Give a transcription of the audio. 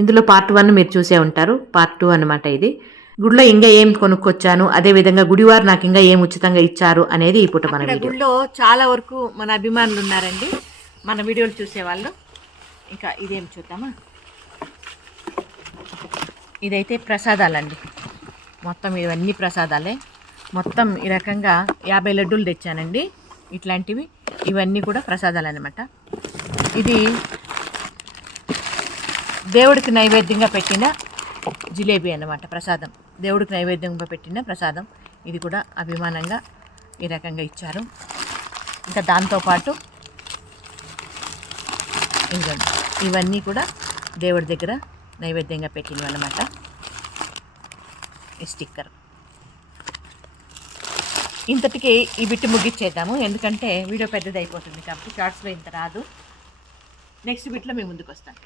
ఇందులో పార్ట్ 1 మీరు చూసే ఉంటారు. పార్ట్ 2 అనమాట ఇది. గుడిలో ఇంకా ఏం కొనుక్కొచ్చాను, అదేవిధంగా గుడివారు నాకు ఇంకా ఏం ఉచితంగా ఇచ్చారు అనేది ఈ పూట మన వీడియో. గుడిలో చాలా వరకు మన అభిమానులు ఉన్నారండి, మన వీడియోలు చూసేవాళ్ళు. ఇంకా ఇదేం చూద్దామా. ఇదైతే ప్రసాదాలండి, మొత్తం ఇవన్నీ ప్రసాదాలే. మొత్తం ఈ రకంగా 50 లడ్డూలు తెచ్చానండి ఇట్లాంటివి. ఇవన్నీ కూడా ప్రసాదాలు అనమాట. ఇది దేవుడికి నైవేద్యంగా పెట్టిన జిలేబీ అన్నమాట, ప్రసాదం. దేవుడికి నైవేద్యంగా పెట్టిన ప్రసాదం. ఇది కూడా అభిమానంగా ఈ రకంగా ఇచ్చారు. ఇంకా దాంతోపాటు ఇవన్నీ కూడా దేవుడి దగ్గర నైవేద్యంగా పెట్టినవి అన్నమాట. ఈ స్టిక్కర్ ఇంతటికి ఈ బిట్టు ముగిచ్చేద్దాము, ఎందుకంటే వీడియో పెద్దది అయిపోతుంది కాబట్టి షార్ట్స్లో ఇంత రాదు. నెక్స్ట్ బిట్లో మేము ముందుకు వస్తాను.